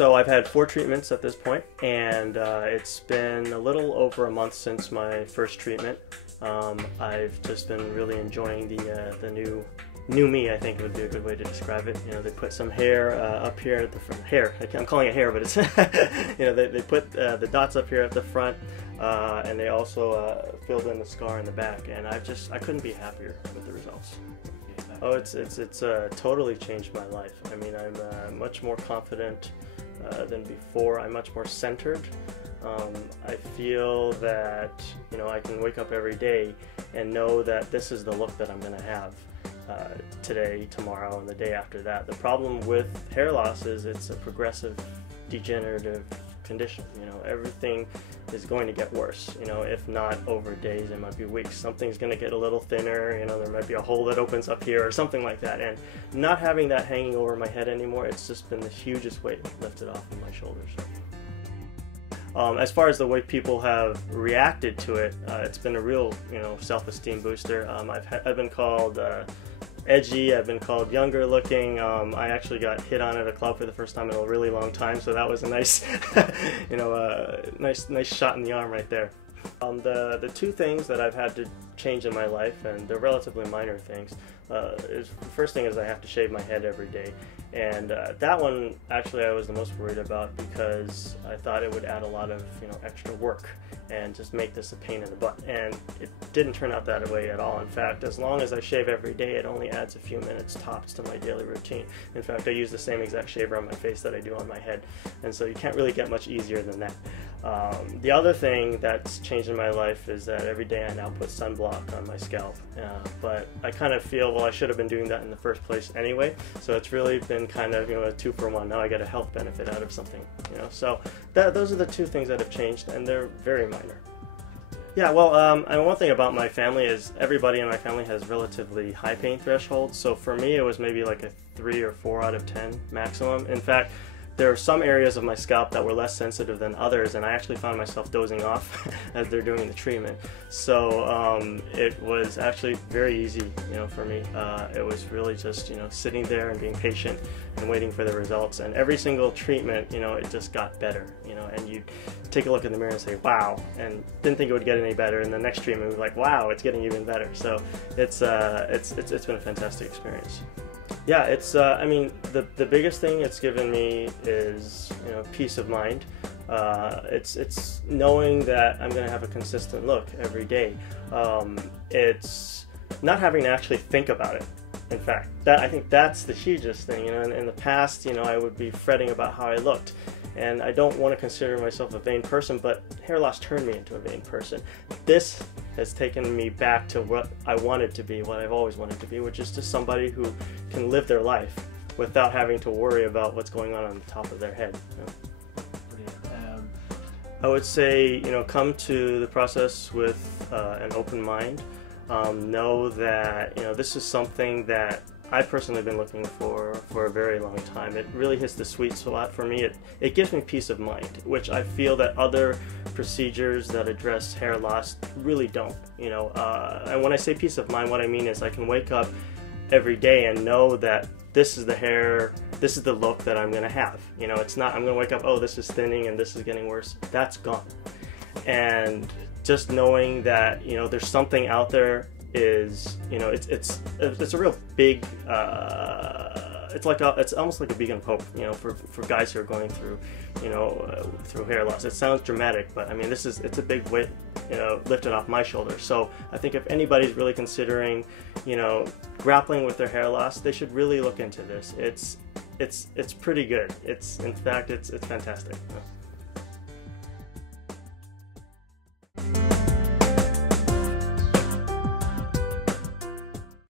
So I've had 4 treatments at this point, and it's been a little over a month since my first treatment. I've just been really enjoying the new me, I think would be a good way to describe it. You know, they put some hair up here at the front. Hair, I'm calling it hair, but it's you know, they put the dots up here at the front, and they also filled in the scar in the back, and I couldn't be happier with the results. Oh, it's totally changed my life. I mean, I'm much more confident than before. I'm much more centered. I feel that, you know, I can wake up every day and know that this is the look that I'm going to have today, tomorrow, and the day after that. The problem with hair loss is it's a progressive, degenerative condition. You know, everything is going to get worse. You know, if not over days, it might be weeks. Something's going to get a little thinner. You know, there might be a hole that opens up here or something like that. And not having that hanging over my head anymore, it's just been the hugest weight lifted off of my shoulders. As far as the way people have reacted to it, it's been a real, you know, self-esteem booster. I've been called edgy, I've been called younger looking. I actually got hit on at a club for the first time in a really long time, so that was a nice, you know, nice shot in the arm right there. The 2 things that I've had to change in my life, and they're relatively minor things, the first thing is I have to shave my head every day, and that one actually I was the most worried about because I thought it would add a lot of, you know, extra work and just make this a pain in the butt, and it didn't turn out that way at all. In fact, as long as I shave every day, it only adds a few minutes tops to my daily routine. In fact, I use the same exact shaver on my face that I do on my head, and so you can't really get much easier than that. The other thing that's changed in my life is that every day I now put sunblock on my scalp, but I kind of feel, well, I should have been doing that in the first place anyway, so it's really been kind of, you know, a 2-for-1. Now I get a health benefit out of something, you know. So those are the 2 things that have changed, and they're very minor. Yeah, well, and one thing about my family is everybody in my family has relatively high pain thresholds, so for me it was maybe like a 3 or 4 out of 10 maximum. In fact, there are some areas of my scalp that were less sensitive than others, and I actually found myself dozing off as they're doing the treatment. So it was actually very easy, you know, for me. It was really just, you know, sitting there and being patient and waiting for the results. And every single treatment, you know, it just got better, you know. And you take a look in the mirror and say, "Wow!" and didn't think it would get any better. And the next treatment was like, "Wow, it's getting even better." So it's been a fantastic experience. Yeah, it's, I mean, the biggest thing it's given me is, you know, peace of mind. It's knowing that I'm going to have a consistent look every day. It's not having to actually think about it. In fact, I think that's the hugest thing. You know, in the past, you know, I would be fretting about how I looked. And I don't want to consider myself a vain person, but hair loss turned me into a vain person. This has taken me back to what I wanted to be, what I've always wanted to be, which is just somebody who can live their life without having to worry about what's going on the top of their head. You know? Brilliant. I would say, you know, come to the process with an open mind. Know that, you know, this is something that I've personally been looking for a very long time. It really hits the sweet spot for me. It gives me peace of mind, which I feel that other procedures that address hair loss really don't. You know, and when I say peace of mind, what I mean is I can wake up every day and know that this is the hair, this is the look that I'm going to have. You know, it's not I'm going to wake up, oh, this is thinning and this is getting worse. That's gone. And just knowing that, you know, there's something out there is, you know, it's a real big, it's almost like a beacon of hope, you know, for guys who are going through, you know, through hair loss. It sounds dramatic, but I mean, it's a big weight, you know, lifted off my shoulders. So I think if anybody's really considering, you know, grappling with their hair loss, they should really look into this. It's pretty good. In fact, it's fantastic.